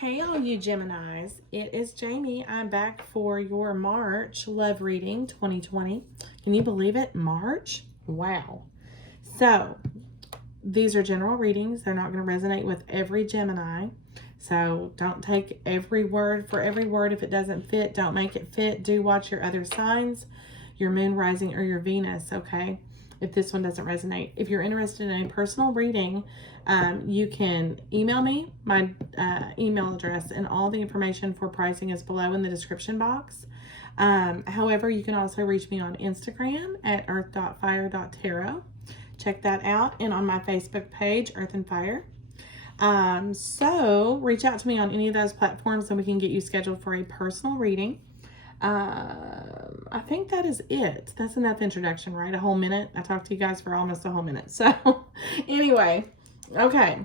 Hey all you Geminis, it is Jamie. I'm back for your March love reading 2020. Can you believe it? March? Wow. So these are general readings. They're not going to resonate with every Gemini. So don't take every word for every word. If it doesn't fit, don't make it fit. Do watch your other signs, your moon, rising, or your Venus, okay? If this one doesn't resonate. If you're interested in a personal reading, you can email me. My email address and all the information for pricing is below in the description box. However, you can also reach me on Instagram at earth.fire.tarot. Check that out. And on my Facebook page, EarthandFire. So reach out to me on any of those platforms and we can get you scheduled for a personal reading. I think that is it. That's enough introduction, right? A whole minute. I talked to you guys for almost a whole minute. So anyway, okay.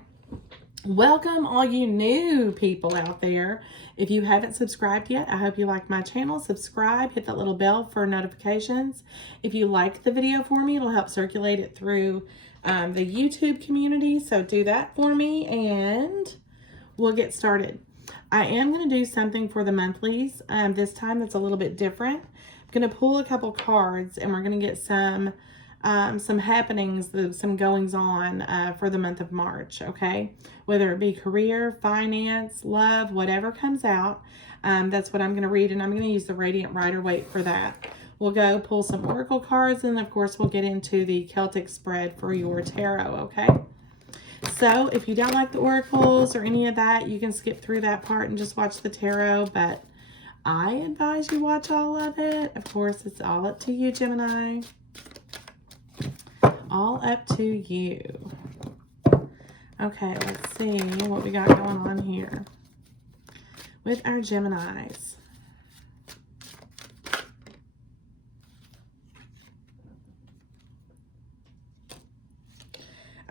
Welcome all you new people out there. If you haven't subscribed yet, I hope you like my channel. Subscribe, hit that little bell for notifications. If you like the video for me, it'll help circulate it through the YouTube community. So do that for me and we'll get started. I am going to do something for the monthlies. This time it's a little bit different. I'm going to pull a couple cards and we're going to get some happenings, some goings on for the month of March, okay? Whether it be career, finance, love, whatever comes out, that's what I'm going to read, and I'm going to use the Radiant Rider-Waite for that. We'll go pull some oracle cards, and of course we'll get into the Celtic spread for your tarot, okay? So if you don't like the oracles or any of that, you can skip through that part and just watch the tarot, but I advise you watch all of it. Of course, it's all up to you, Gemini. All up to you. Okay, let's see what we got going on here with our Geminis.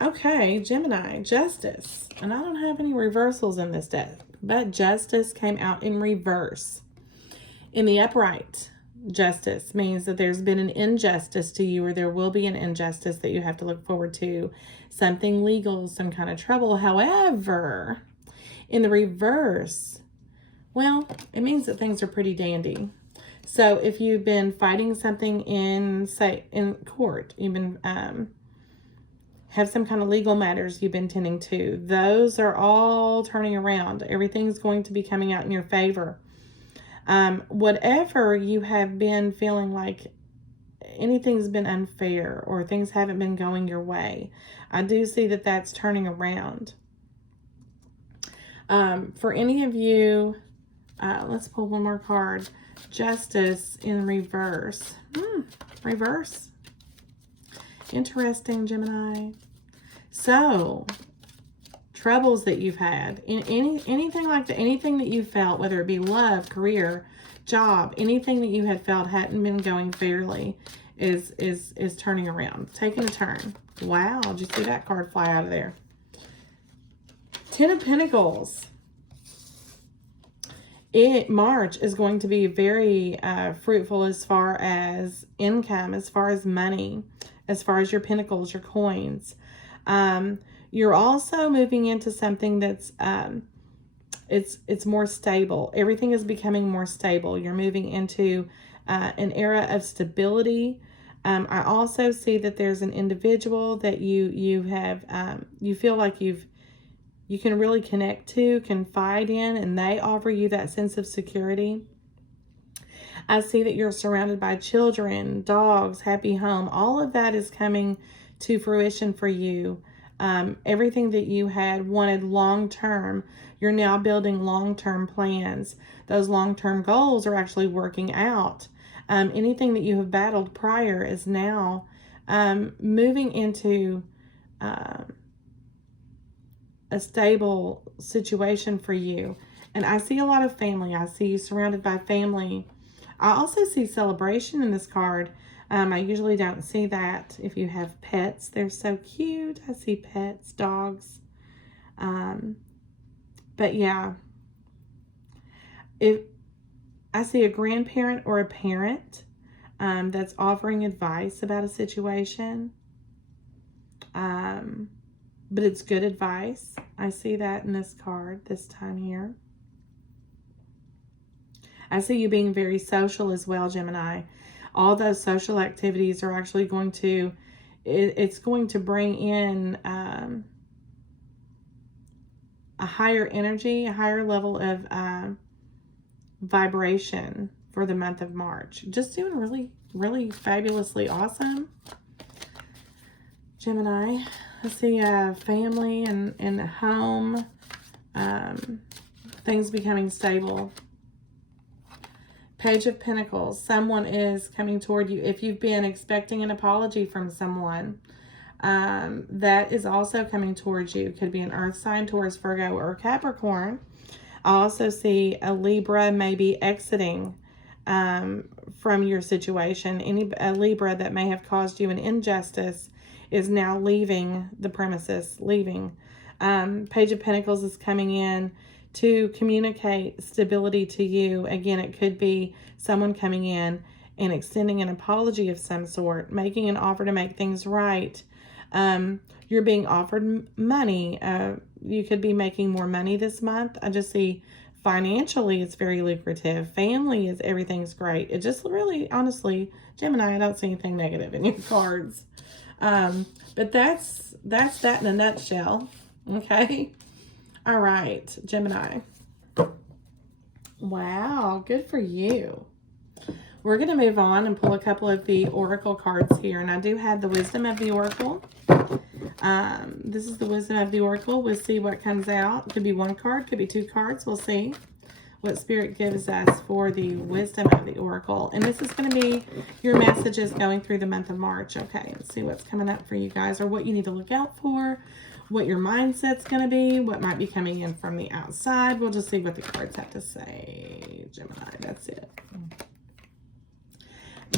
Okay, Gemini, Justice. And I don't have any reversals in this deck, but Justice came out in reverse. In the upright, Justice means that there's been an injustice to you, or there will be an injustice that you have to look forward to. Something legal, some kind of trouble. However, in the reverse, well, it means that things are pretty dandy. So if you've been fighting something in, say, in court, you've been have some kind of legal matters you've been tending to, those are all turning around. Everything's going to be coming out in your favor. Whatever you have been feeling like anything's been unfair or things haven't been going your way, I do see that that's turning around. For any of you, let's pull one more card. Justice in reverse. Reverse. Interesting, Gemini. So, troubles that you've had, anything like that, anything that you felt, whether it be love, career, job, anything that you had felt hadn't been going fairly is turning around, taking a turn. Wow, did you see that card fly out of there? Ten of Pentacles. March is going to be very fruitful as far as income, as far as money, as far as your pentacles, your coins. You're also moving into something that's it's more stable. Everything is becoming more stable. You're moving into an era of stability. I also see that there's an individual that you have you feel like you can really connect to, confide in, and they offer you that sense of security. I see that you're surrounded by children, dogs, happy home. All of that is coming to fruition for you. Everything that you had wanted long-term, you're now building long-term plans. Those long-term goals are actually working out. Anything that you have battled prior is now moving into a stable situation for you. And I see a lot of family. I see you surrounded by family. I also see celebration in this card. I usually don't see that if you have pets. They're so cute. I see pets, dogs. But yeah, if I see a grandparent or a parent that's offering advice about a situation, but it's good advice. I see that in this card this time here. I see you being very social as well, Gemini. All those social activities are actually going to, it's going to bring in a higher energy, a higher level of vibration for the month of March. Just doing really, really fabulously awesome. Gemini, I see family and home, things becoming stable. Page of Pentacles, someone is coming toward you. If you've been expecting an apology from someone, that is also coming towards you. Could be an earth sign, Taurus, Virgo, or Capricorn. I also see a Libra maybe exiting from your situation. A Libra that may have caused you an injustice is now leaving the premises, leaving. Page of Pentacles is coming in to communicate stability to you. Again, it could be someone coming in and extending an apology of some sort, making an offer to make things right. You're being offered money. You could be making more money this month. I just see financially it's very lucrative. Family is, everything's great. It just really, honestly, Gemini, I don't see anything negative in your cards. But that's that in a nutshell. Okay. All right, Gemini. Wow, good for you. We're going to move on and pull a couple of the oracle cards here. And I do have the wisdom of the oracle. This is the wisdom of the oracle. We'll see what comes out. Could be one card, could be two cards. We'll see what Spirit gives us for the wisdom of the oracle. And this is going to be your messages going through the month of March. Okay, let's see what's coming up for you guys, or what you need to look out for, what your mindset's going to be, what might be coming in from the outside. We'll just see what the cards have to say, Gemini. That's it.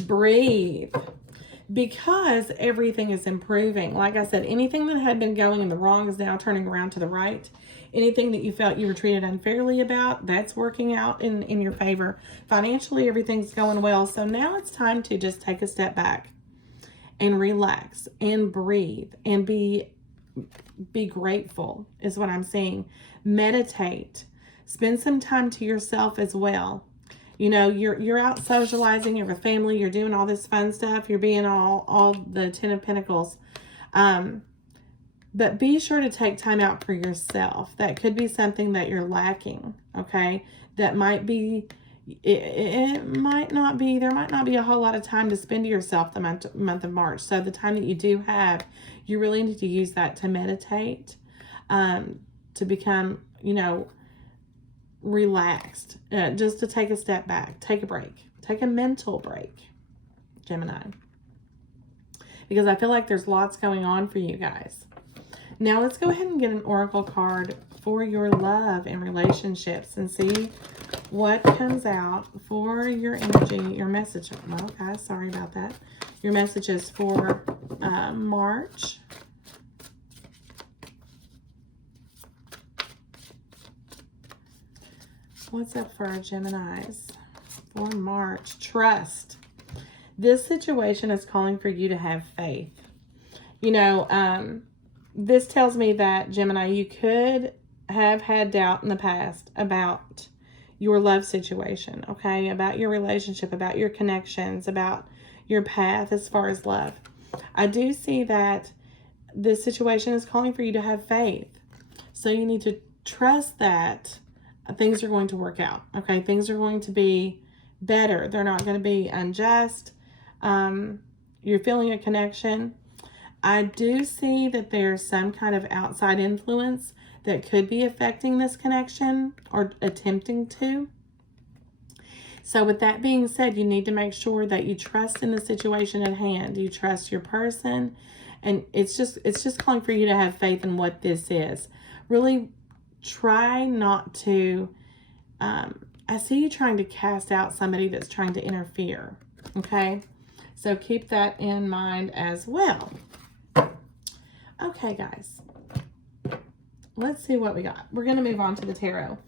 Breathe. Because everything is improving. Like I said, anything that had been going in the wrong is now turning around to the right. Anything that you felt you were treated unfairly about, that's working out in your favor. Financially, everything's going well. So now it's time to just take a step back and relax and breathe and be grateful is what I'm saying. Meditate. Spend some time to yourself as well. You know, you're out socializing, you're with family, you're doing all this fun stuff, you're being all the Ten of Pentacles. But be sure to take time out for yourself. That could be something that you're lacking, okay? That might be, it might not be, there might not be a whole lot of time to spend to yourself the month of March. So the time that you do have, you really need to use that to meditate, to become, you know, relaxed, just to take a step back, take a break, take a mental break, Gemini, because I feel like there's lots going on for you guys. Now let's go ahead and get an oracle card for your love and relationships and see what comes out for your energy, your message. Well, guys, sorry about that. Your messages for March. What's up for our Geminis for March? Trust. This situation is calling for you to have faith. You know, this tells me that, Gemini, you could have had doubt in the past about your love situation, okay? About your relationship, about your connections, about your path as far as love. I do see that this situation is calling for you to have faith. So you need to trust that things are going to work out, okay? Things are going to be better. They're not going to be unjust. You're feeling a connection. I do see that there's some kind of outside influence that could be affecting this connection or attempting to. So with that being said, you need to make sure that you trust in the situation at hand. You trust your person, and it's just calling for you to have faith in what this is. Really try not to, I see you trying to cast out somebody that's trying to interfere, okay? So keep that in mind as well. Okay, guys, let's see what we got. We're going to move on to the tarot.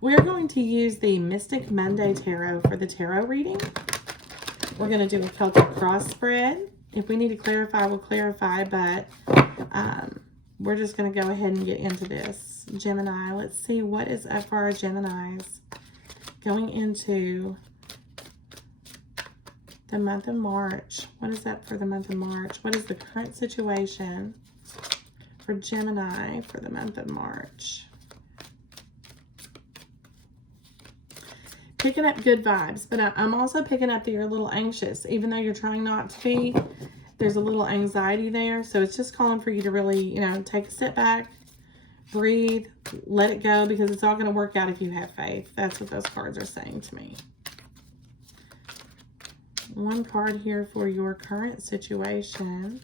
We're going to use the Mystic Monday Tarot for the tarot reading. We're going to do a Celtic cross spread. If we need to clarify, we'll clarify, but we're just going to go ahead and get into this. Gemini, let's see what is up for our Geminis going into the month of March. What is that for the month of March? What is the current situation for Gemini for the month of March? Picking up good vibes, but I'm also picking up that you're a little anxious. Even though you're trying not to be, there's a little anxiety there. So it's just calling for you to really, you know, take a step back, breathe, let it go, because it's all going to work out if you have faith. That's what those cards are saying to me. One card here for your current situation.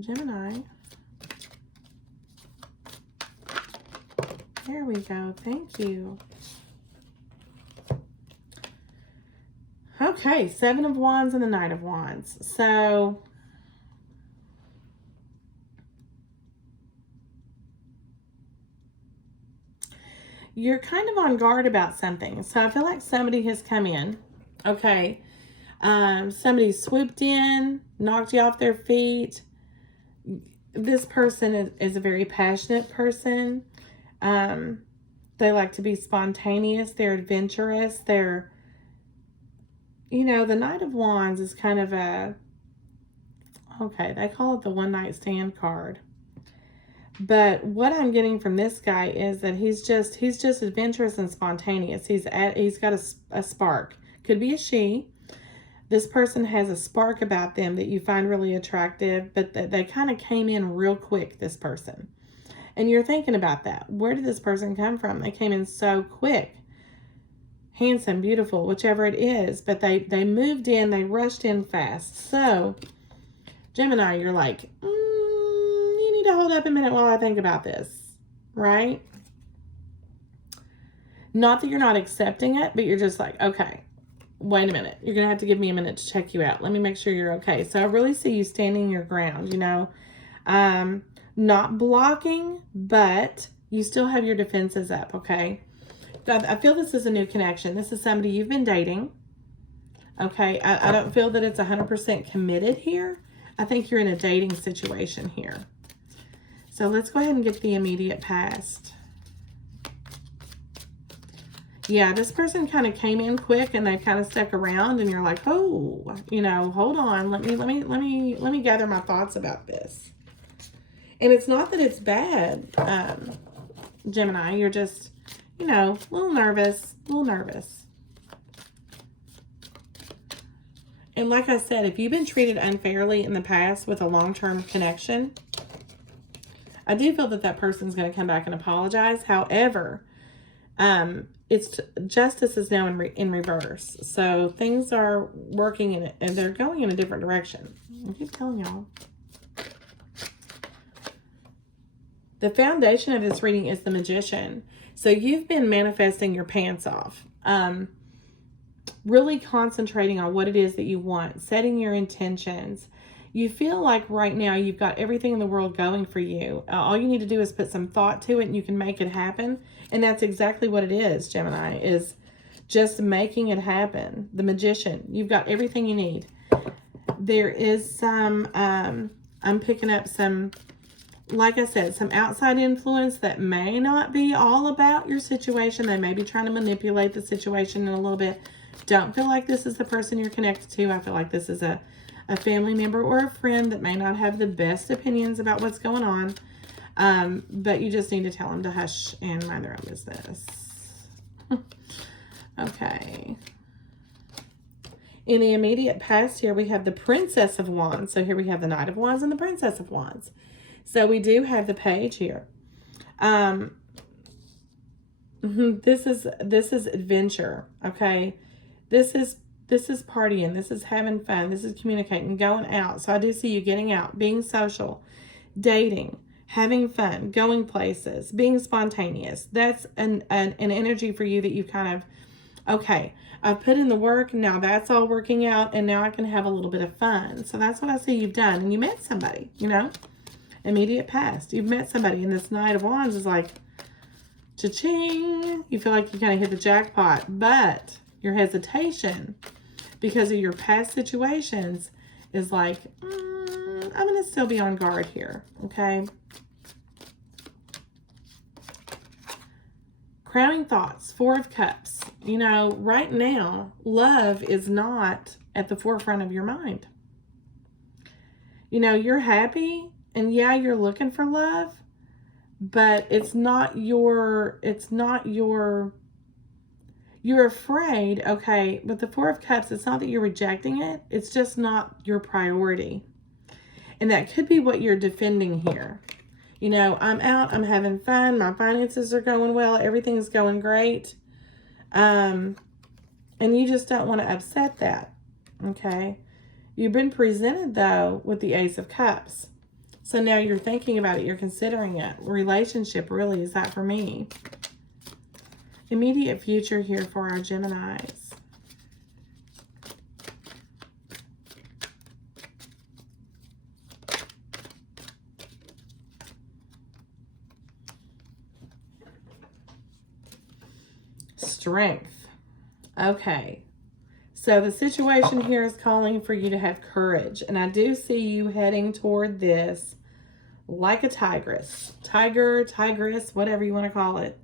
Gemini. There we go. Thank you. Okay, Seven of Wands and the Knight of Wands. So you're kind of on guard about something. So I feel like somebody has come in. Okay. Somebody swooped in, knocked you off their feet. This person is a very passionate person. They like to be spontaneous. They're adventurous. They're, you know, the Knight of Wands is kind of a, okay, they call it the one night stand card. But what I'm getting from this guy is that he's just adventurous and spontaneous. He's got a spark. Could be a she. This person has a spark about them that you find really attractive, but they kind of came in real quick, this person. And you're thinking about that. Where did this person come from? They came in so quick. Handsome, beautiful, whichever it is. But they moved in, they rushed in fast. So, Gemini, you're like, you need to hold up a minute while I think about this, right? Not that you're not accepting it, but you're just like, okay, wait a minute. You're going to have to give me a minute to check you out. Let me make sure you're okay. So I really see you standing your ground, you know. Not blocking, but you still have your defenses up, okay? I feel this is a new connection. This is somebody you've been dating, okay? I don't feel that it's 100% committed here. I think you're in a dating situation here. So let's go ahead and get the immediate past. Yeah, this person kind of came in quick and they kind of stuck around, and you're like, oh, you know, hold on. Let me gather my thoughts about this. And it's not that it's bad, Gemini. You're just, you know, a little nervous. And like I said, if you've been treated unfairly in the past with a long-term connection, I do feel that that person's going to come back and apologize. However, it's justice is now in reverse. So things are working in it, and they're going in a different direction. I keep telling y'all. The foundation of this reading is the Magician. So you've been manifesting your pants off. Really concentrating on what it is that you want. Setting your intentions. You feel like right now you've got everything in the world going for you. All you need to do is put some thought to it and you can make it happen. And that's exactly what it is, Gemini, is just making it happen. The Magician. You've got everything you need. There is some, I'm picking up some, like I said, some outside influence that may not be all about your situation. They may be trying to manipulate the situation in a little bit. Don't feel like this is the person you're connected to. I feel like this is a family member or a friend that may not have the best opinions about what's going on. But you just need to tell them to hush and mind their own business. Okay. In the immediate past here, we have the Princess of Wands. So here we have the Knight of Wands and the Princess of Wands. So we do have the page here. This is adventure, okay? This is partying. This is having fun. This is communicating, going out. So I do see you getting out, being social, dating, having fun, going places, being spontaneous. That's an energy for you that you kind of, okay, I've put in the work. Now that's all working out, and now I can have a little bit of fun. So that's what I see you've done. And you met somebody, you know, immediate past. You've met somebody, and this Knight of Wands is like, cha-ching. You feel like you kind of hit the jackpot, but your hesitation because of your past situations is like, I'm going to still be on guard here, okay? Crowning thoughts, Four of Cups. You know, right now, love is not at the forefront of your mind. You know, you're happy and yeah, you're looking for love, but you're afraid, okay, but the Four of Cups, it's not that you're rejecting it, it's just not your priority. And that could be what you're defending here. You know, I'm out, I'm having fun, my finances are going well, everything's going great. And you just don't want to upset that, okay? You've been presented, though, with the Ace of Cups. So now you're thinking about it, you're considering it. Relationship, really, is that for me? Immediate future here for our Geminis. Strength. Okay. So the situation here is calling for you to have courage. And I do see you heading toward this like a tigress. Tiger, tigress, whatever you want to call it.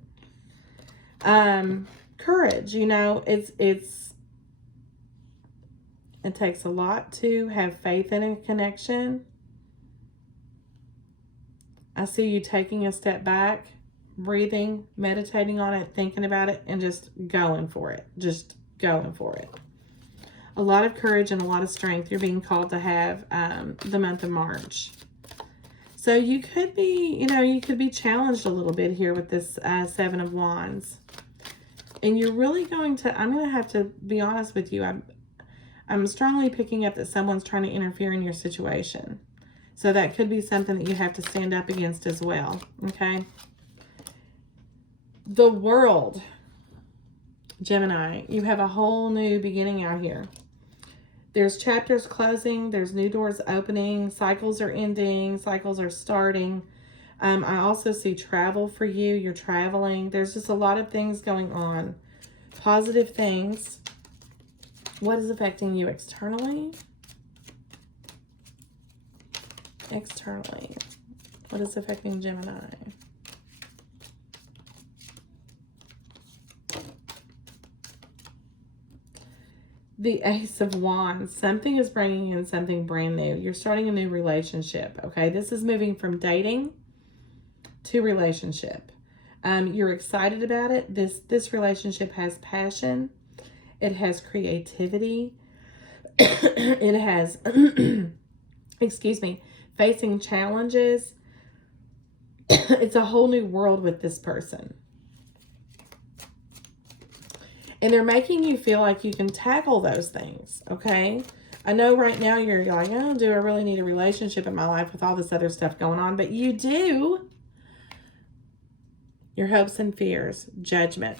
Courage, you know, it takes a lot to have faith in a connection. I see you taking a step back, breathing, meditating on it, thinking about it, and just going for it. Just going for it. A lot of courage and a lot of strength you're being called to have the month of March. So you could be, you know, you could be challenged a little bit here with this Seven of Wands. And you're really going to, I'm going to have to be honest with you. I'm strongly picking up that someone's trying to interfere in your situation. So that could be something that you have to stand up against as well. Okay. The World, Gemini, you have a whole new beginning out here. There's chapters closing. There's new doors opening. Cycles are ending. Cycles are starting. I also see travel for you. You're traveling. There's just a lot of things going on. Positive things. What is affecting you externally? Externally. What is affecting Gemini? The Ace of Wands. Something is bringing in something brand new. You're starting a new relationship, okay? This is moving from dating to relationship. You're excited about it. This relationship has passion. It has creativity. It has, excuse me, facing challenges. It's a whole new world with this person. And they're making you feel like you can tackle those things, okay? I know right now you're like, oh, do I really need a relationship in my life with all this other stuff going on? But you do. Your hopes and fears, judgment.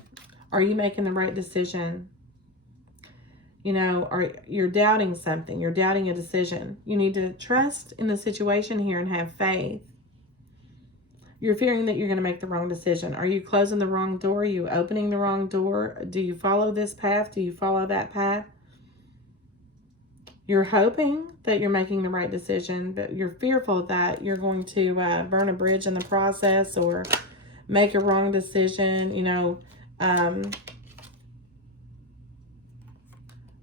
Are you making the right decision? You know, you're doubting something. You're doubting a decision. You need to trust in the situation here and have faith. You're fearing that you're going to make the wrong decision. Are you closing the wrong door? Are you opening the wrong door? Do you follow this path? Do you follow that path? You're hoping that you're making the right decision, but you're fearful that you're going to burn a bridge in the process or make a wrong decision. You know,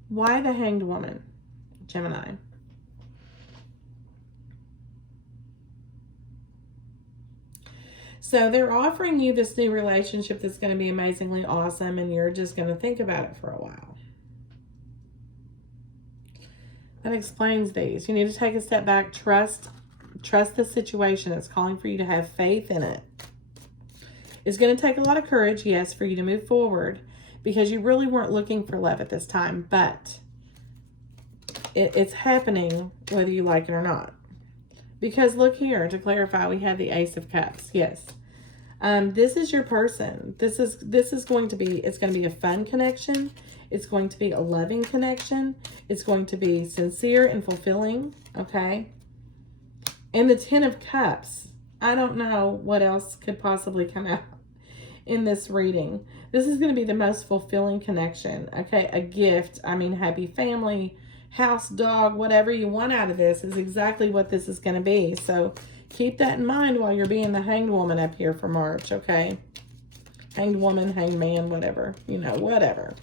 why the Hanged Woman, Gemini? So they're offering you this new relationship that's going to be amazingly awesome, and you're just going to think about it for a while. That explains these. You need to take a step back, trust the situation. It's calling for you to have faith in it. It's going to take a lot of courage, yes, for you to move forward, because you really weren't looking for love at this time, but it's happening whether you like it or not. Because look here, to clarify, we have the Ace of Cups. Yes. This is your person. This is going to be, it's going to be a fun connection. It's going to be a loving connection. It's going to be sincere and fulfilling. Okay. And the Ten of Cups. I don't know what else could possibly come out in this reading. This is going to be the most fulfilling connection. Okay. A gift. I mean, happy family, house, dog, whatever you want out of this is exactly what this is going to be. So keep that in mind while you're being the Hanged Woman up here for March, okay? Hanged woman, hanged man, whatever. You know, whatever.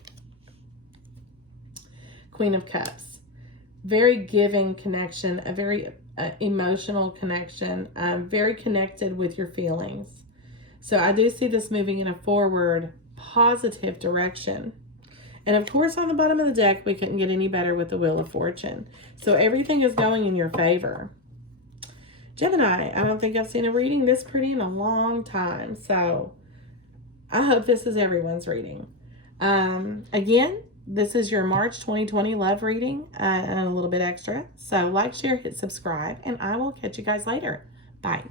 Queen of Cups. Very giving connection, a very emotional connection, very connected with your feelings. So I do see this moving in a forward, positive direction. And of course, on the bottom of the deck, we couldn't get any better with the Wheel of Fortune. So everything is going in your favor. Gemini, I don't think I've seen a reading this pretty in a long time. So I hope this is everyone's reading. Again, this is your March 2020 love reading and a little bit extra. So like, share, hit subscribe, and I will catch you guys later. Bye.